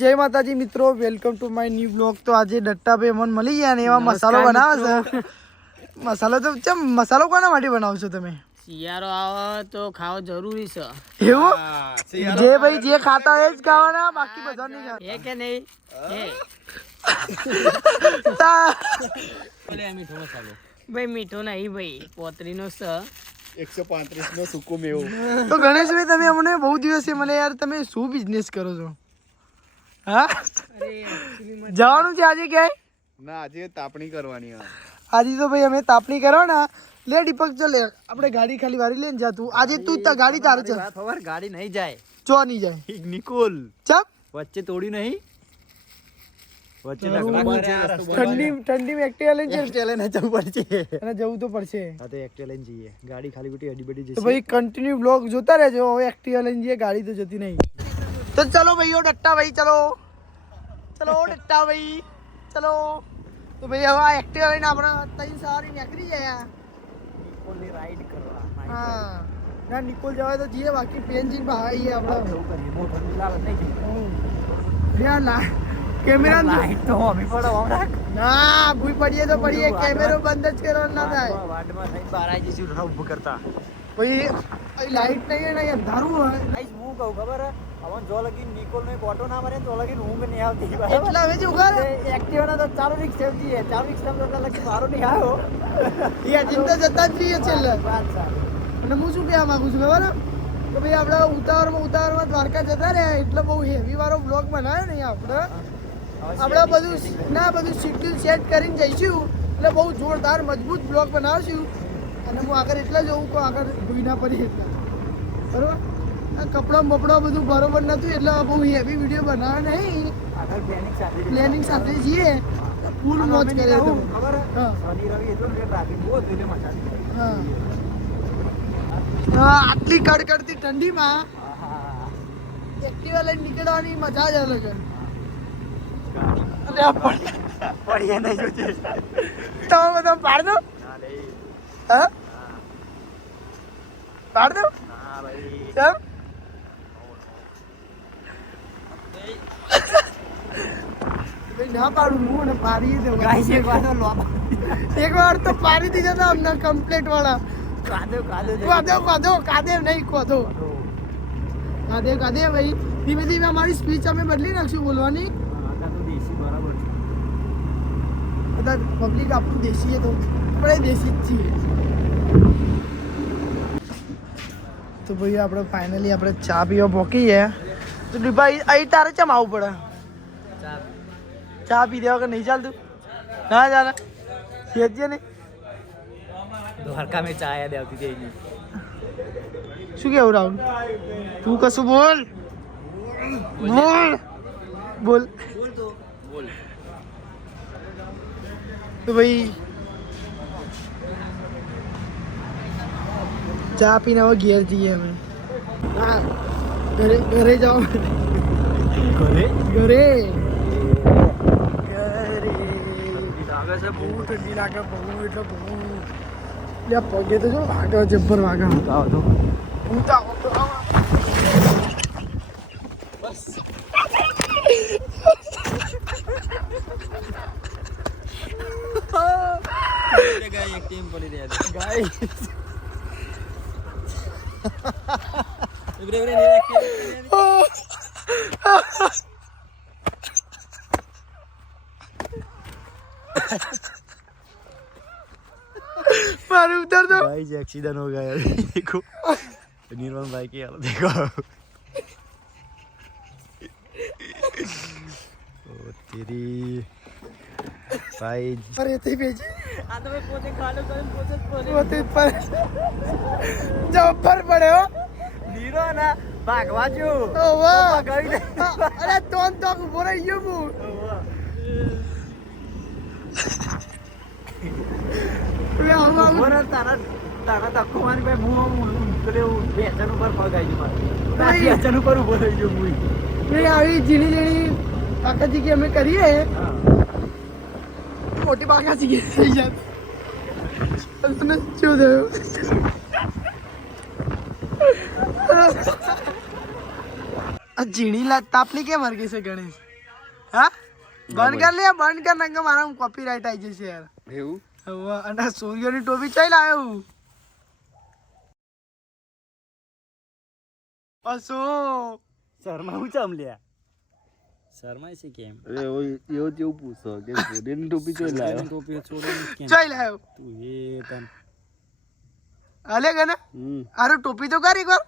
જય માતાજી મિત્રો, welcome to my new blog. તો આજે દટ્ટાભાઈ મને મળી ગયા ને એવા મસાલો બનાવે છે। મસાલો તો ચમ મસાલો કોના માટે બનાવશો તમે? શિયાળો આવે તો ખાવો જરૂરી છે એવું? જે ભાઈ જે ખાતા હોય જ ખાવાના, બાકી બધા નહીં ખાતા। હે કે નહીં? હે મીઠો મસાલો ભાઈ, મીઠો નહીં ભાઈ, પોતરીનો છે 135 નો સૂકો મેવો। તો ગણેશભાઈ તમે અમને બહુ દિવસે મને યાર તમે શું બિઝનેસ કરો છો? હા જવાનું છે આજે ક્યાંય? ના આજે તાપણી કરવાની છે। આજે તો ભાઈ અમે તાપણી કરો ને લે દીપક ચલે આપણે ગાડી ખાલી વારી લઈને જા તું। આજે તું તો ગાડી તારે છે ખબર ગાડી નહીં જાય ચો નહીં જાય નિકોલ ચપ વચ્ચે તોડી નહીં વચ્ચે ઠંડી માં એક્ટિવા લઈને લઈને જવું પડશે અને જવું તો પડશે। હા તો એક્ટિવા લઈને જઈએ, ગાડી ખાલી ખોટી અડી બડી તો જશે। ભાઈ કન્ટિન્યુ બ્લોગ જોતા રહેજો। હવે એક્ટિવા લઈને જઈએ, ગાડી તો જતી નહીં। તો ચલો ભાઈઓ ડટ્ટા ભાઈ ચલો ચલો ડટ્ટા ભાઈ ચલો। તો ભાઈ હવે આ એક્ટિવા લઈને આપણે ત્રણ સવારી નીકળી જાય। નિકોલની રાઈડ કરવા હા ના નિકોલ જવાય તો જઈએ, બાકી પેનજીન ભાઈ આપણે એવું કરીએ। બહુ ઠંડી લાગે નહીં યાર ના કેમેરા લાઈટ તો હમી પડો હમણાં ના ભૂઈ પડીએ તો પડીએ, કેમેરો બંધ જ કરવાનો ના થાય। વાડમાં થઈ બહાર આવી જઈશું રફ કરતા। ભાઈ અહીં લાઈટ નહીં ને અંધારું હોય ગાઈસ હું કહું ખબર હે, અમન જો લગી નિકોલ ને ઓટો ના મારે તો લગી ઊંઘ નહીં આવતી। એટલે હવે જો ઘર એક્ટિવા ના તો ચાલુ રિક્ષ સેવતી હે, ચાલુ રિક્ષ તમને તો લગી મારો નહીં આવ્યો। યાર ચિંતા જતા જ રહીએ છેલ્લે। વાત સાચી। અને હું શું કહેવા માંગુ છું ખબર હે? તો ભાઈ આપણે ઉતાવળમાં દ્વારકા જતા રહ્યા એટલે બહુ હેવી વાળો બ્લોગ બનાવ્યો નહીં આપણે બધું શેડ્યુલ સેટ કરીને જઈશું એટલે બહુ જોરદાર મજબૂત બ્લોગ બનાવશું। અને હું આગળ એટલે જવું કહું આગળ ભૂઈ ના પડી એટલે બરોબર। આ કપડાં બપડા બધું બરોબર નહોતું એટલે બહુ હેવી વિડીયો બનાવે નહીં, પ્લેનિંગ સાથે છીએ ફૂલ મોજ કરે ખબર હે? હા શનિ રવિ હતો ને ટ્રાફિક બહુ હતું એટલે મજા આવી। હા આટલી કડકડતી ઠંડીમાં એક્ટિવા લઈને નીકળવાની મજા જ અલગ છે। પડીએ નહીં જોજે। તમે બધા પાડ દો હા પાડ દો ના ભાઈ કેમ? ભાઈ ના પાડું હું ને પાડી દઉં। ગાઈસ એક વાર તો લોબ એક વાર તો પાડી દીધા હતા અમને કમ્પ્લેટ વાળા। કાદવ કાદેવ નહીં કોધો કાદેવ ભાઈ ધીમે ધીમે અમારી સ્પીચ અમે બદલી નાખશું બોલવાની। આકા તો દેશી બરાબર છે। બધા પબ્લિક આપણું દેશી છે તો આપણે દેશી જ છીએ। તો ભાઈ આપણે ફાઇનલી આપણે ચા પીવા પહોંચી ગયા। તો ભાઈ અહીં તારે ચમ આવવું પડે? ચા પી દેવા કે નહીં ચાલતું? ના ચાલે છે નહીં? દ્વારકા મેં ચા યાદ આવતી હતી એની। શું કેવું રાહુલ? તું કશું બોલ બોલ તો ભાઈ ચા પીને હવે ઘેર જઈએ અમે। હા ઘરે જાઓ ઘરે ઘરે લાગે છે બહુ ઠંડી લાગે બહુ એટલે બહુ પગે તો જો વાગે જબ્બર વાગે હું તો બસ ગાય એક ટીમ પડી રહ્યા છે ગાય मारे उधर दो गाइस एक्सीडेंट हो गया देखो निर्मल भाई की हालत देखो। ओ तेरी भाई अरे ते भेजी આ તો ભાઈ પોતે ખાલો કરીને પોતે જ પોતે वो ते पर जब पर पड़े हो નીરો ના ભાગવા જો ओ वाह ગઈ ને अरे तोन तो बोले ये मु ले हम બોર તારા તારા ધક્કો મારી ભાઈ હું પેલે બેચન ઉપર પગાઈ ગયો મારે ભાઈ. બેચન ઉપર ઉભો થઈ ગયો હું। नहीं આવી જીણી જીણી બાકાજી की हमें करिए मोटी बाकाजी की થઈ જાય તને શું થયું? આ ઝીણી લા તાપલી કેમ હરગી છે ગણેશ? હા બંધ કર લે, બંધ કર નંગ મારા કોપીરાઈટ આવી જશે યાર. એવું હવે અને સૂર્યની ટોપી ચાલ આવ્યો અસો શર્મા હું ચામ લ્યા શરમાય છે કેમ? એવો જેવું પૂછો કે સૂર્યની ટોપી ચોઈ લાયો ટોપી છોડીને કેમ? ચાલ આવ્યો તું એ તન હલે ગને હારું ટોપી તો કરી કર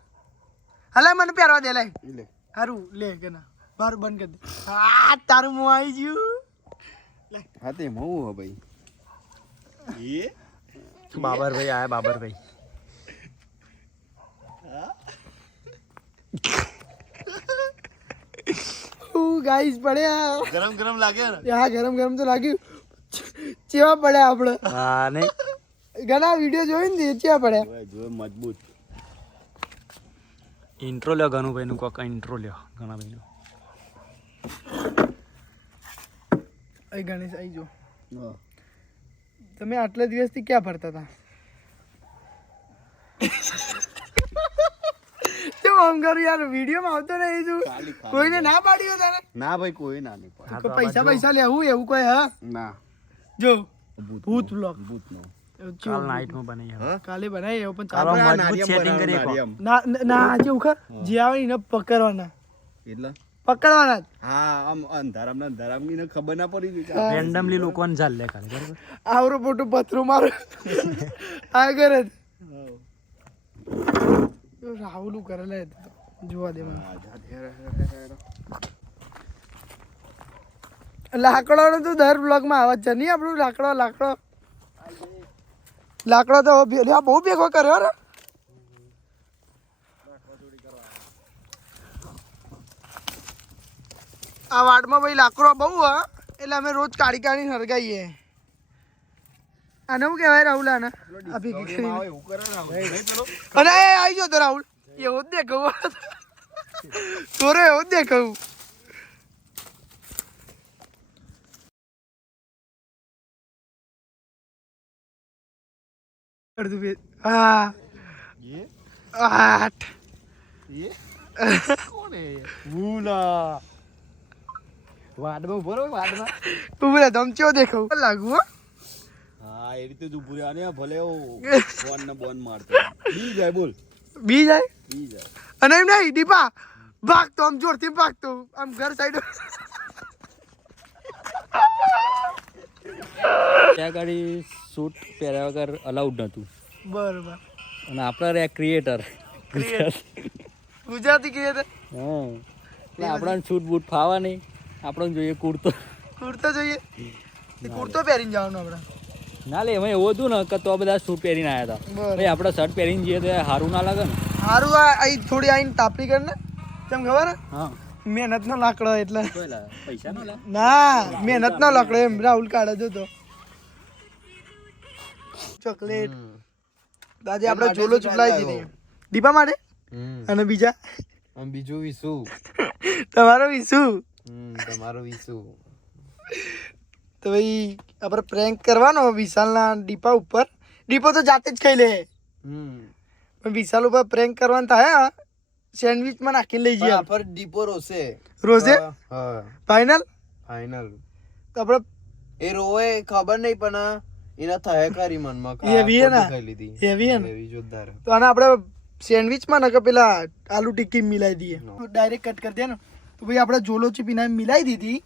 હલે મને પહેરવા દે લાય લે હારું લે ગને બાર બંધ કરી દે. આ તારું મોં આવી ગયું. હા તે હું હો ભાઈ એ બાબરભાઈ આયા બાબરભાઈ. ગાઈસ પડ્યા ગરમ ગરમ લાગે ને હા ગરમ ગરમ તો લાગ્યું. ચેવા પડ્યા આપણે હા નહીં ઘણા વિડીયો જોઈને ને ચેવા પડ્યા. જો મજબૂત ઇન્ટ્રો લ્યો ગનુભાઈ નું કોક ઇન્ટ્રો લ્યો ગણાભાઈ નું. અહીં ગણેશ આવી જો. તમે આટલા દિવસથી ક્યાં ફરતા હતા? કેમ આમ કરું યાર? વિડીયોમાં આવતો નહીં તું? કોઈને ના પાડ્યો તારે? ના ભાઈ કોઈ ના નહીં પાડે. કોઈ પૈસા લેવું એવું કોઈ હા? ના જો ભૂત બ્લોગ ભૂતનો કાલ નાઈટ માં બનાવી હવે. કાલે બનાવી એવું પણ ચાલો ચાલો મજબૂત સેટિંગ કરીએ કો. ના ના આજે ઉખર જે આવે એને પકડવાના એટલે પકડવાના જ. હા આમ અંધારામ ને અંધારામ ને ખબર ના પડી ગઈ રેન્ડમલી લોકોને ચાલ લે ખાલી બરાબર. આવરો મોટો પથરો મારો આગળ જ રાહુલ કરેલા જોવા દે મને. લાકડો તો દર બ્લોગમાં આવે છે નહીં આપણું લાકડો તો બહુ ભેગો કર્યો રે. આ વાડમાં ભાઈ લાકડો બહુ હા એટલે અમે રોજ કાઢી હરગાઈએ. આને શું કહેવાય રાહુલ? આને આ ભેગી કરીને અને એ આવી ગયો તો રાહુલ એવો જ દેખાવું તોરે એવો જ દેખાવું. અડધું બે હા 8 ભૂલા વાડમાં ઉભો રહો વાડમાં તું બોલે ધમચો દેખાવું લાગુ હો. હા એ રીતે જ ઉભું રહ્યા ને ભલે બોન ને બોન મારતો બી જાય બોલ બી જાય બી જાય અને એમ નહીં દીપા ભાગતો આમ જોરથી ભાગતો આમ ઘર સાઈડ. ત્યાં ગાડી શૂટ પહેર્યા વગર અલાઉડ નહોતું બરોબર. અને આપણે રે ક્રિએટર ગુજરાતી ક્રિએટર હા એટલે આપણને શૂટ બૂટ ફાવા નહીં. આપણને જોઈએ કુર્તો. કુર્તો જોઈએ કુર્તો પહેરીને જવાનું આપણે. ના લે એમાં એવું હતું ને કે તો બધા શૂટ પહેરીને આવ્યા હતા. બરાબર. ભાઈ આપણે શર્ટ પહેરીને જઈએ તો સારું ના લાગે ને. સારું અહીં થોડી આવીને તાપલી કરીને કેમ ખબર હા મહેનતનો લાકડો એટલે પૈસા ના લે. ના મહેનતનો લાકડો એમ રાહુલ કાઢે જો તો ચોકલેટ દાદી આપણે ઝોલો ચૂપલાવી દીધી દીપા માટે અને બીજા બીજું વિસુ તમારો વિસુ તમારો વિસુ તો ભાઈ આપણે પ્રેન્ક કરવાનો વિશાલના દીપા ઉપર. દીપો તો જાતે જ ખાઈ લે પણ વિશાલ ઉપર પ્રેન્ક કરવાનું થાય સેન્ડવિચમાં નાખીને લઈ જઈએ પર ડીપો રોસે રોજે હા ફાઇનલ. ફાઇનલ તો આપણે એ રોવે ખબર નહીં પણ એના થાય ખરી મનમાં Heavy હે ને? ખાઈ લીધી Heavy હે ને? Heavy જોરદાર તો આને આપણે સેન્ડવિચમાં ને કે પેલા આલુ ટિક્કી મિલાવી દઈએ ડાયરેક્ટ કટ કરી દે ને. તો ભાઈ આપણે જોલો ચીપીને મિલાવી દીધી.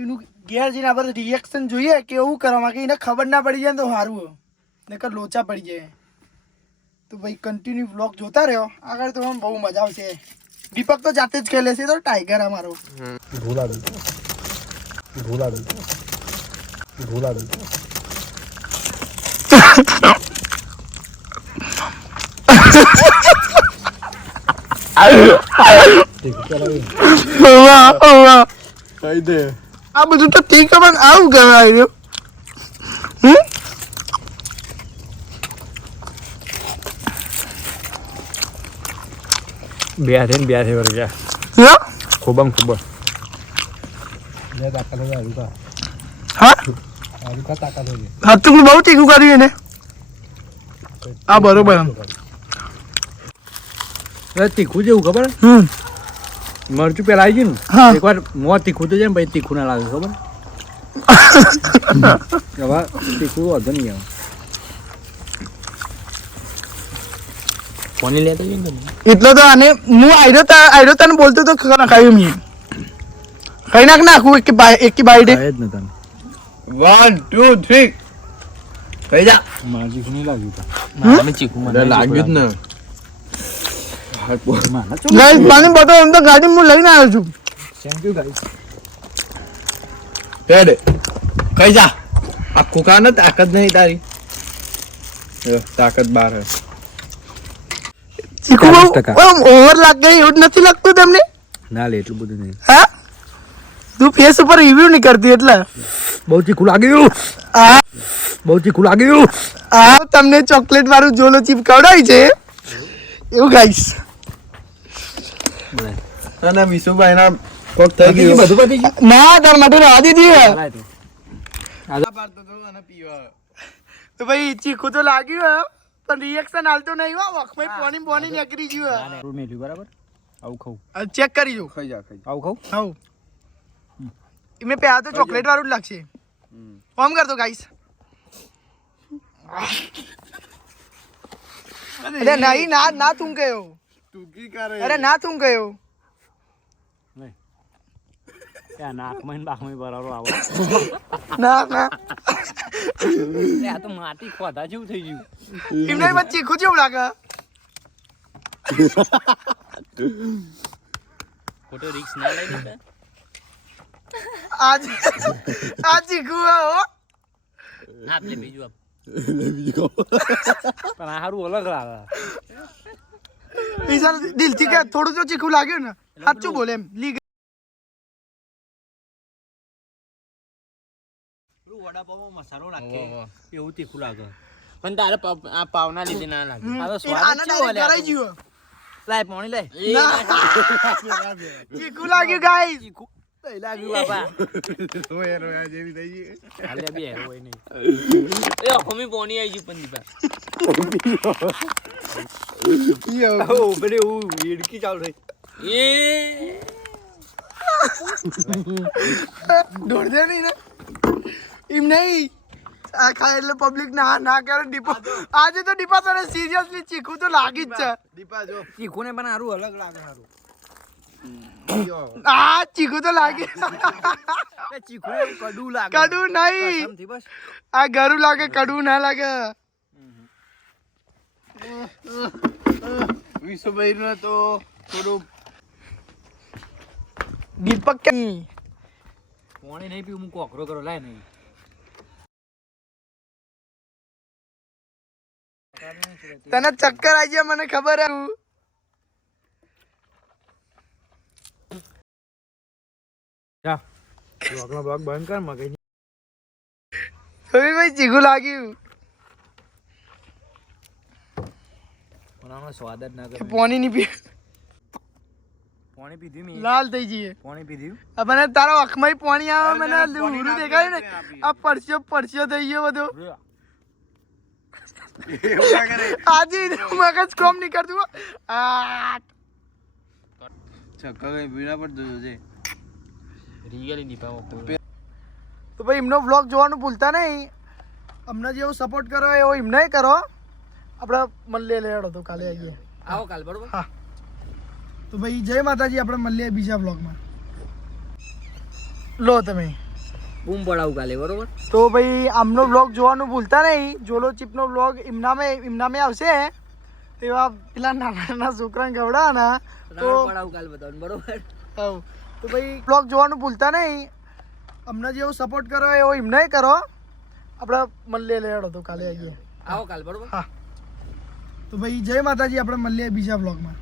એનું ઘેર જઈને આપણે રિએક્શન જોઈએ કે એવું કરવામાં કે એને ખબર ના પડી જાય ને તો સારું નકર લોચા પડી જાય. તો ભાઈ કન્ટિન્યુ વ્લોગ જોતા રહ્યો આગળ તો બહુ મજા આવશે. દીપક તો જાતે જ ખેલે છે તો ટાઈગર અમારો. કહી દે આ બધું તો ઠીક પણ આવું કરાય બે હાથે વર્ગ્યા ખૂબ ખૂબ હા તું બહુ તીખું કર્યું ને આ બરોબર તીખું જેવું ખબર મરચું પેલા આવી ગયું હા. ને એકવાર મોં તીખું થઈ જાય ને પછી તીખું ના લાગે ખબર હવે તીખું વધુ નહીં આવે કોની લેતો જઈને એટલો તો આને હું આયરો તને બોલતો તો ખાયું મેં ખાઈ નાખું એક બાઈટ ખાય જ ને તને 1 2 3 કઈ જા મારે ચીખું નહીં લાગ્યું તો મને ચીકુ મને લાગ્યું જ ને ગાઈસ પાણી બોટલ એમ તો ગાડી હું લઈને આવ્યો છું થેન્ક યુ ગાઈસ હેડ કઈ જા આખું કા ને તાકાત નહીં તારી તાકાત બાર હે ચીકુ 40%. ઓવર લાગે એવું નથી લાગતું તમને ના લે એટલું બધું નહીં હા તું ફેસ ઉપર રિવ્યુ નહીં કરતી એટલે બહુ ચીખું લાગ્યું આ બહુ ચીખું લાગ્યું આ તમને ચોકલેટ વાળું જોલો ચીપ ખવડાવી છે એવું ગાઈસ અને વિશુભાઈ ના કોક થઈ ગયું બધું પતી ગયું ના તાર માટે રવા દીધી હે. લાય તું. તો ભાઈ ચીકુ તો લાગ્યું હે પણ રિએક્શન હાલતો નહીં હો વખમાં પાણી બોની નીકળી ગયું હે રૂ મેલ્યું બરાબર આવું ખાવું ચેક કરી જો ખાઈ જા આવું ખાવું હાઉ મેં પહેલા તો ચોકલેટ વાળું જ લાગશે ફોર્મ કર દો ગાઈસ અરે નહીં ના તું કયો તું કી કરે અરે ના તું કયો ત્યાં નાકમાં બાકમાં બરાબર આવો ના આ તો માટી ખોદા જેવું થઈ ગયું એમને પણ ચીકુ જેવું લાગે ખોટો રિક્સ ના લઈ લે આ ચીકુ હે હો આપ લે બીજું આપ પણ આ સારું અલગ લાગે ઈશાન દિલથી કે થોડું તો ચીકુ લાગ્યું ને સાચું બોલે એમ લી વડાપાવમાં મસાલો નાખે એવું તીખું લાગે પણ તારે આ પાવના લીધે ના લાગે આ તો સ્વાદ આના જ કેવો ડાયરેક્ટ કરાઈ ગયું લાય પાણી લાય ચીકુ લાગ્યું ગાઈસ લઈ લાગ્યું બાપા જેવી થઈ ગઈ હાલે બે હોય નહીં એ ખમી પાણી આવી ગયું પંદીપા ઓ બરે ઓ વેડકી ચાલ રહી એ દોડ દે નહીં ને એમ નહીં આ ખાય એટલે પબ્લિક ના કરે ડીપો આજે તો ડીપા તને સિરિયસલી ચીકુ તો લાગી જ છે દીપા જો તીખું ને પણ સારું અલગ લાગે સારું આ ચીકુ તો લાગી ચીખું કડું લાગે કડું નહીં કસમથી બસ આ ગરું લાગે કડવું ના લાગે વિશુભાઈ નો તો થોડું દીપક કે પાણી નહીં પીવું હું કોકરો કરો લાય નહીં તને ચક્કર આવી જાય મને ખબર હે જા બ્લોગનો બ્લોગ બંધ કર મગજ ભાઈ ચીકુ લાગ્યું પણ આનો સ્વાદ જ ના કરે પાણી ની પી પાણી પીધું મેં લાલ થઈ જઈએ પાણી પીધું આ મને તારા અખમાં પાણી આવે મને ઉરું દેખાય ને આ પરસ્યો થઈ ગયો બધો આજે મગજ કોમ નહીં કરતું આ ચક્કર કઈ પીડા પર જોજે રિયલી દીપા તો ભાઈ એમનો વ્લોગ જોવાનું ભૂલતા નહીં અમને જેવો સપોર્ટ કરો એવો એમને કરો આપણે મળીએ લેડો તો કાલે આવીએ આવો કાલ બરોબર હા તો ભાઈ જય માતાજી આપણે મળીએ બીજા વ્લોગમાં લો તમે બૂમ પડાવું કાલે બરોબર તો ભાઈ આમનો વ્લોગ જોવાનું ભૂલતા નહીં જોલો ચીપનો વ્લોગ એમનામે આવશે તેવા પેલા નાના છોકરાને ખવડાવવાના તો પડાવું કાલ બતાવું બરોબર હવ તો ભાઈ વ્લોગ જોવાનું ભૂલતા નહીં અમને જેવો સપોર્ટ કરો એવો એમને કરો આપણે મળીએ લેડો તો કાલે આવીએ આવો કાલ બરોબર હા તો ભાઈ જય માતાજી આપણે મળીએ બીજા વ્લોગમાં